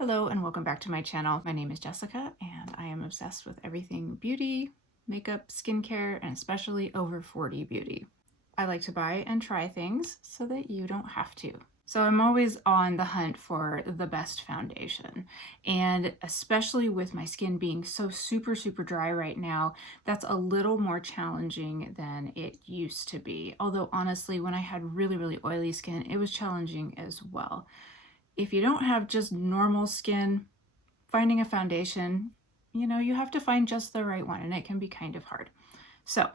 Hello and welcome back to my channel. My name is Jessica and I am obsessed with everything beauty, makeup, skincare, and especially over 40 beauty. I like to buy and try things so that you don't have to. So I'm always on the hunt for the best foundation, and especially with my skin being so super dry right now, that's a little more challenging than it used to be. Although honestly, when I had really oily skin, it was challenging as well. If you don't have just normal skin, finding a foundation, you have to find just the right one, and it can be kind of hard. So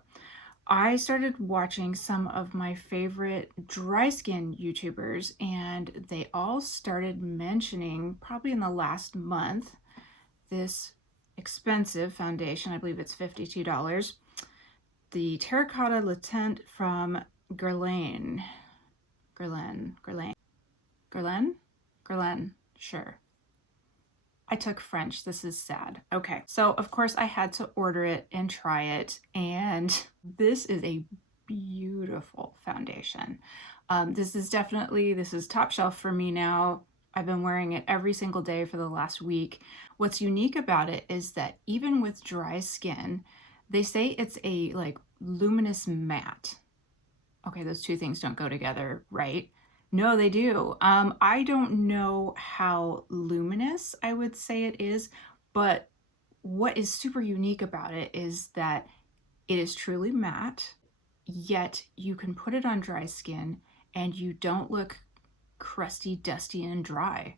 I started watching some of my favorite dry skin YouTubers, and they all started mentioning, probably in the last month, this expensive foundation. I believe it's $52. The Terracotta Teint from Guerlain. Guerlain, sure. I took French, this is sad. Okay, so of course I had to order it and try it, and this is a beautiful foundation. This is top shelf for me now. I've been wearing it every single day for the last week. What's unique about it is that even with dry skin, they say it's a luminous matte. Okay, those two things don't go together, right? No, they do. I don't know how luminous I would say it is, but what is super unique about it is that it is truly matte, yet you can put it on dry skin and you don't look crusty, dusty, and dry.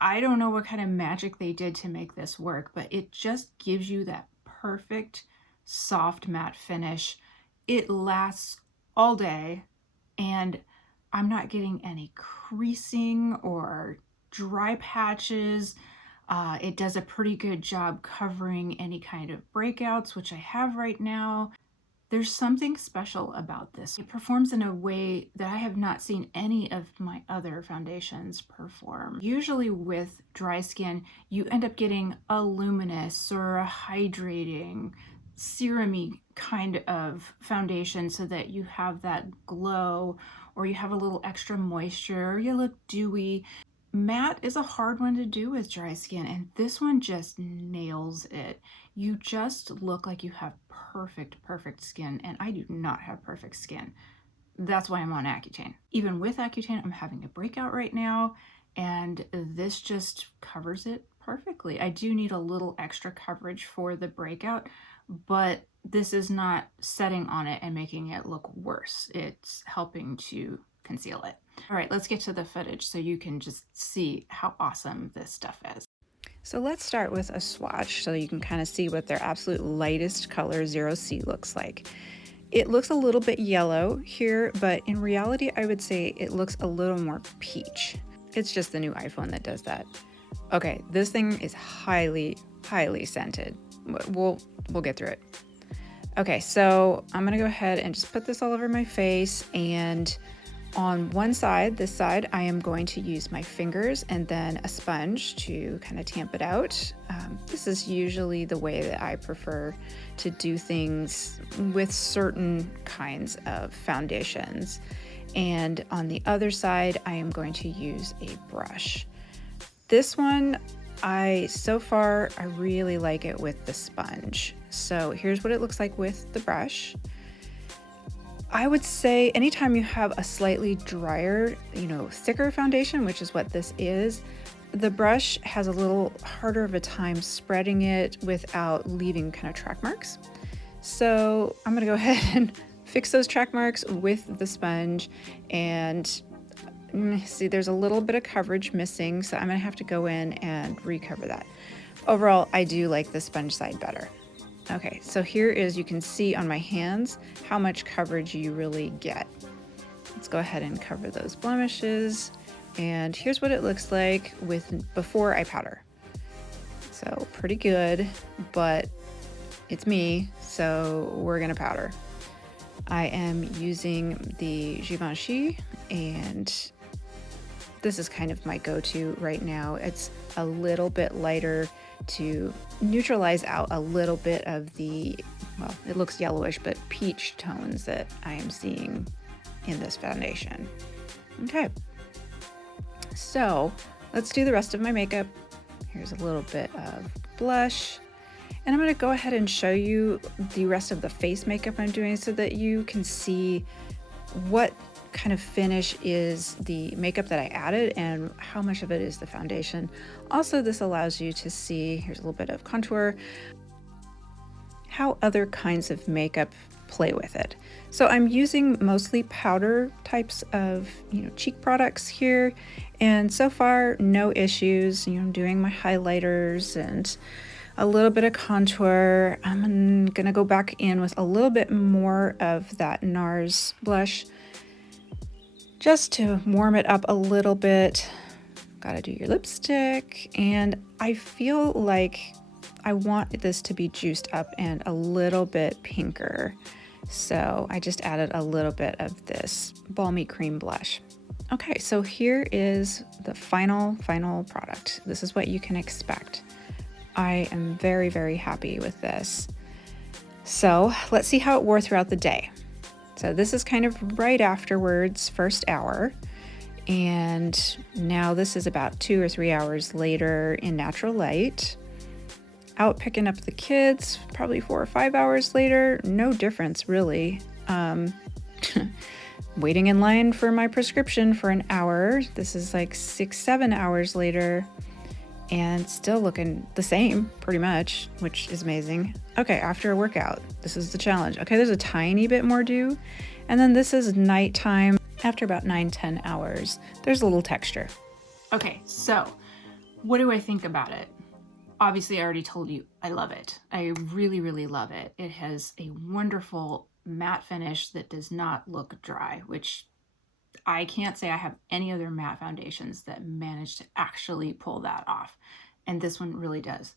I don't know what kind of magic they did to make this work, but it just gives you that perfect soft matte finish. It lasts all day, and I'm not getting any creasing or dry patches. It does a pretty good job covering any kind of breakouts, which I have right now. There's something special about this. It performs in a way that I have not seen any of my other foundations perform. Usually with dry skin, you end up getting a luminous or a hydrating, serum-y kind of foundation so that you have that glow, or you have a little extra moisture, or you look dewy. Matte is a hard one to do with dry skin, and this one just nails it. You just look like you have perfect skin, and I do not have perfect skin. That's why I'm on Accutane. Even with Accutane, I'm having a breakout right now, and this just covers it perfectly. I do need a little extra coverage for the breakout, but this is not setting on it and making it look worse. It's helping to conceal it. All right, let's get to the footage so you can just see how awesome this stuff is. So let's start with a swatch so you can kind of see what their absolute lightest color 0C looks like. It looks a little bit yellow here, but in reality, I would say it looks a little more peach. It's just the new iPhone that does that. Okay, this thing is highly scented. We'll get through it. Okay, so I'm gonna go ahead and just put this all over my face, and on one side, this side, I am going to use my fingers and then a sponge to kind of tamp it out. This is usually the way that I prefer to do things with certain kinds of foundations. And on the other side, I am going to use a brush. This one, so far, I really like it with the sponge. So here's what it looks like with the brush. I would say anytime you have a slightly drier, thicker foundation, which is what this is, the brush has a little harder of a time spreading it without leaving kind of track marks. So I'm gonna go ahead and fix those track marks with the sponge, and see there's a little bit of coverage missing, so I'm gonna have to go in and recover that. Overall, I do like the sponge side better. Okay, so here is, you can see on my hands how much coverage you really get. Let's go ahead and cover those blemishes. And here's what it looks like before I powder. So pretty good, but it's me, so we're gonna powder. I am using the Givenchy, and this is kind of my go-to right now. It's a little bit lighter to neutralize out a little bit of the, well, it looks yellowish, but peach tones that I am seeing in this foundation. Okay, so let's do the rest of my makeup. Here's a little bit of blush. And I'm going to go ahead and show you the rest of the face makeup I'm doing so that you can see what kind of finish is the makeup that I added and how much of it is the foundation. Also, this allows you to see, here's a little bit of contour, how other kinds of makeup play with it. So I'm using mostly powder types of, cheek products here. And so far, no issues. I'm doing my highlighters and a little bit of contour. I'm gonna go back in with a little bit more of that NARS blush just to warm it up a little bit. Gotta do your lipstick, and I feel like I want this to be juiced up and a little bit pinker. So I just added a little bit of this balmy cream blush. Okay, so here is the final product. This is what you can expect. I am very, very happy with this. So let's see how it wore throughout the day. So this is kind of right afterwards, first hour. And now this is about 2 or 3 hours later in natural light. Out picking up the kids, probably 4 or 5 hours later. No difference, really. Waiting in line for my prescription for an hour. This is like 6, 7 hours later. And still looking the same, pretty much, which is amazing. Okay, after a workout, this is the challenge. Okay, there's a tiny bit more due. And then this is nighttime. After about 9, 10 hours, there's a little texture. Okay, so what do I think about it? Obviously, I already told you I love it. I really, really love it. It has a wonderful matte finish that does not look dry, which I can't say I have any other matte foundations that manage to actually pull that off. And this one really does.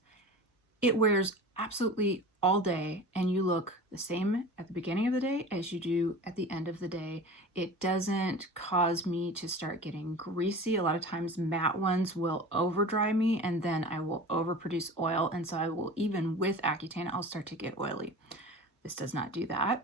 It wears absolutely all day, and you look the same at the beginning of the day as you do at the end of the day. It doesn't cause me to start getting greasy. A lot of times matte ones will over dry me, and then I will overproduce oil, and so I will, even with Accutane, I'll start to get oily. This does not do that.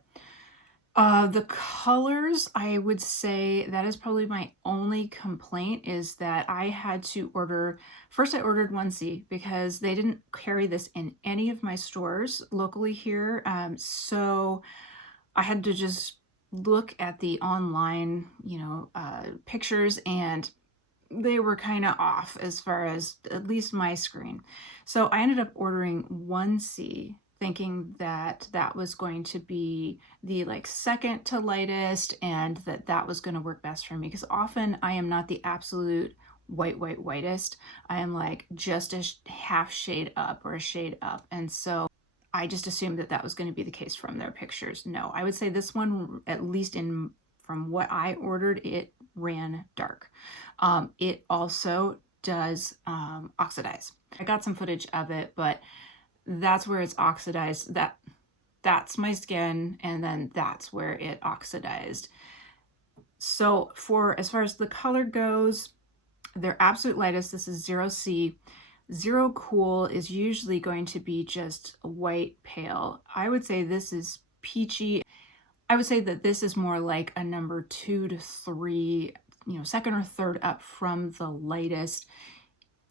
The colors, I would say that is probably my only complaint, is that I had to order, first I ordered 1C because they didn't carry this in any of my stores locally here. So I had to just look at the online, pictures, and they were kind of off as far as at least my screen. So I ended up ordering 1C, thinking that that was going to be the second to lightest, and that was going to work best for me, because often I am not the absolute whitest. I am like just a half shade up or a shade up, and so I just assumed that was going to be the case from their pictures. No, I would say this one, at least from what I ordered, it ran dark. It also does oxidize. I got some footage of it, but that's where it's oxidized. That's my skin, and then that's where it oxidized. So as far as the color goes, their absolute lightest, this is 0C. 0 Cool is usually going to be just white pale. I would say this is peachy. I would say that this is more like a number 2 to 3, second or third up from the lightest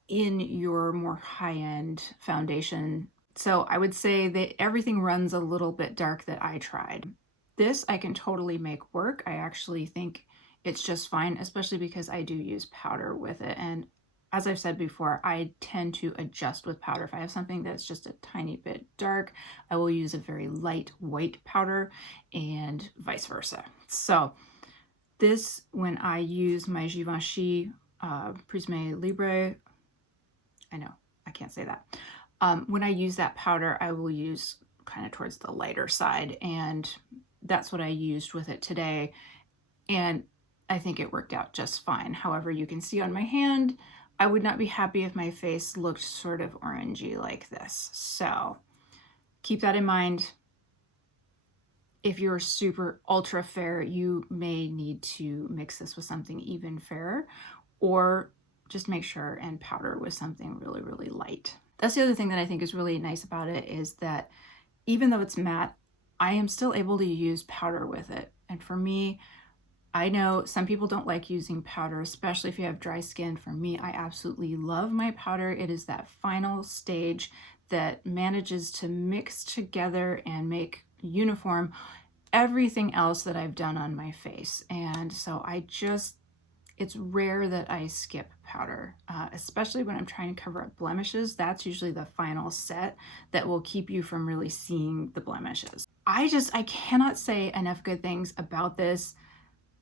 in your more high-end foundation. So I would say that everything runs a little bit dark that I tried. This I can totally make work. I actually think it's just fine, especially because I do use powder with it. And as I've said before, I tend to adjust with powder. If I have something that's just a tiny bit dark, I will use a very light white powder, and vice versa. So this, when I use my Givenchy Prisme Libre, I know, I can't say that. When I use that powder, I will use kind of towards the lighter side, and that's what I used with it today, and I think it worked out just fine. However, you can see on my hand, I would not be happy if my face looked sort of orangey like this. So keep that in mind. If you're super ultra fair, you may need to mix this with something even fairer, or just make sure and powder with something really, really light. That's the other thing that I think is really nice about it, is that even though it's matte, I am still able to use powder with it. And for me, I know some people don't like using powder, especially if you have dry skin. For me, I absolutely love my powder. It is that final stage that manages to mix together and make uniform everything else that I've done on my face. And so it's rare that I skip powder, especially when I'm trying to cover up blemishes. That's usually the final set that will keep you from really seeing the blemishes. I cannot say enough good things about this.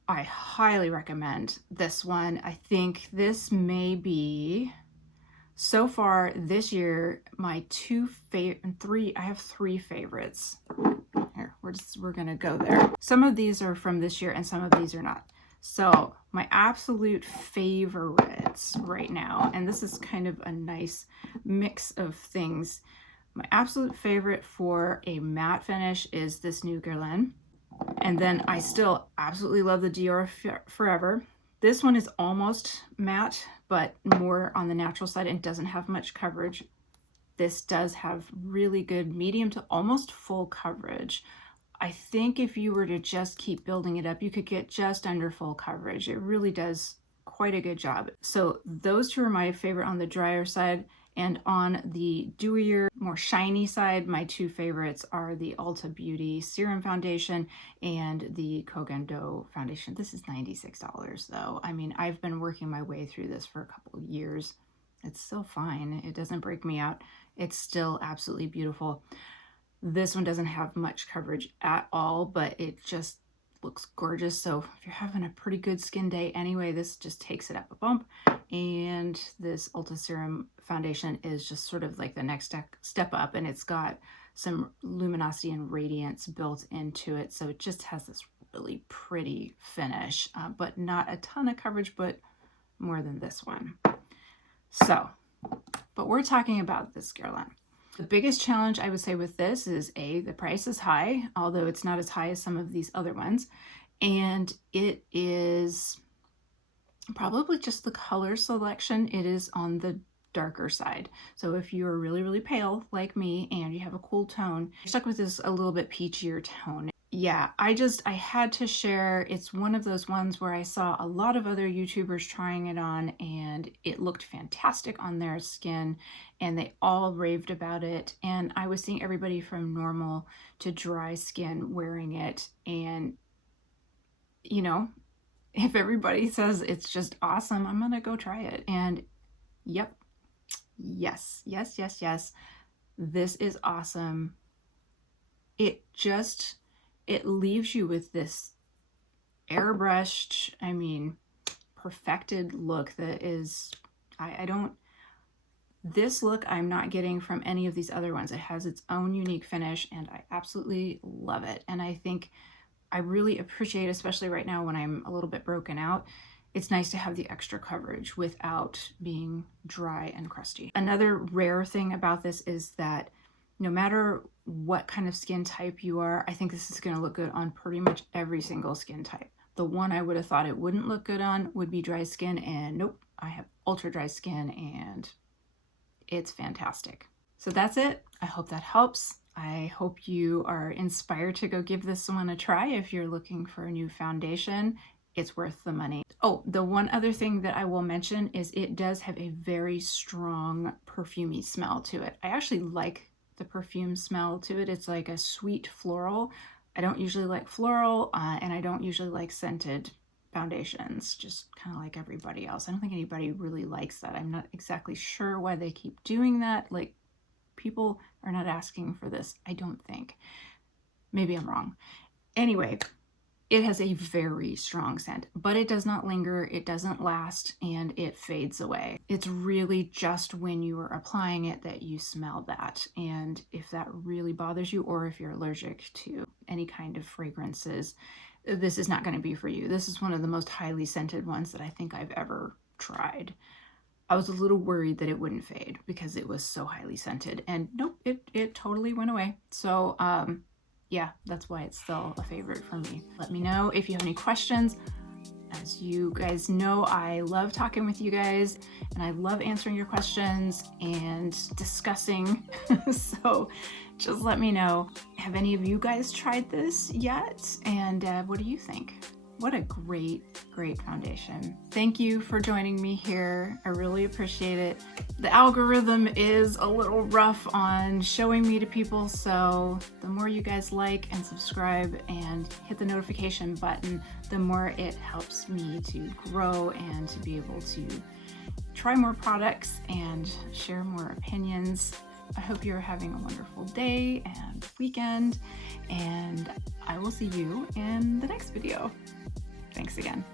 I highly recommend this one. I think this may be, so far this year, my I have three favorites. Here, we're gonna go there. Some of these are from this year and some of these are not. So my absolute favorites right now, and this is kind of a nice mix of things. My absolute favorite for a matte finish is this new Guerlain. And then I still absolutely love the Dior Forever. This one is almost matte, but more on the natural side and doesn't have much coverage. This does have really good medium to almost full coverage. I think if you were to just keep building it up, you could get just under full coverage. It really does quite a good job. So those two are my favorite on the drier side. And on the dewier, more shiny side, my two favorites are the Ulta Beauty Serum Foundation and the Kogan Do Foundation. This is $96 though. I mean, I've been working my way through this for a couple of years. It's still fine. It doesn't break me out. It's still absolutely beautiful. This one doesn't have much coverage at all, but it just looks gorgeous. So if you're having a pretty good skin day anyway, this just takes it up a bump. And this Ulta Serum Foundation is just sort of like the next step up, and it's got some luminosity and radiance built into it. So it just has this really pretty finish, but not a ton of coverage, but more than this one. So, but we're talking about this Guerlain. The biggest challenge I would say with this is the price is high, although it's not as high as some of these other ones. And it is probably just the color selection. It is on the darker side. So if you're really, really pale like me and you have a cool tone, you're stuck with this a little bit peachier tone. Yeah, I had to share. It's one of those ones where I saw a lot of other YouTubers trying it on and it looked fantastic on their skin and they all raved about it. And I was seeing everybody from normal to dry skin wearing it. And, you know, if everybody says it's just awesome, I'm gonna go try it. And yep, yes, this is awesome. It leaves you with this airbrushed, I mean, perfected look that is, this look I'm not getting from any of these other ones. It has its own unique finish and I absolutely love it. And I think I really appreciate, especially right now when I'm a little bit broken out, it's nice to have the extra coverage without being dry and crusty. Another rare thing about this is that no matter what kind of skin type you are, I think this is going to look good on pretty much every single skin type. The one I would have thought it wouldn't look good on would be dry skin, and nope, I have ultra dry skin and it's fantastic. So that's it. I hope that helps. I hope you are inspired to go give this one a try if you're looking for a new foundation. It's worth the money. Oh, the one other thing that I will mention is it does have a very strong perfumey smell to it. I actually like the perfume smell to it. It's like a sweet floral. I don't usually like floral and I don't usually like scented foundations, just kind of like everybody else. I don't think anybody really likes that. I'm not exactly sure why they keep doing that. Like, people are not asking for this, I don't think. Maybe I'm wrong. Anyway, it has a very strong scent, but it does not linger, it doesn't last, and it fades away. It's really just when you are applying it that you smell that. And if that really bothers you, or if you're allergic to any kind of fragrances, this is not going to be for you. This is one of the most highly scented ones that I think I've ever tried. I was a little worried that it wouldn't fade because it was so highly scented, and nope, it totally went away. So yeah, that's why it's still a favorite for me. Let me know if you have any questions. As you guys know, I love talking with you guys and I love answering your questions and discussing. So just let me know. Have any of you guys tried this yet? And what do you think? What a great foundation. Thank you for joining me here. I really appreciate it. The algorithm is a little rough on showing me to people, so the more you guys like and subscribe and hit the notification button, the more it helps me to grow and to be able to try more products and share more opinions. I hope you're having a wonderful day and weekend, and I will see you in the next video. Thanks again.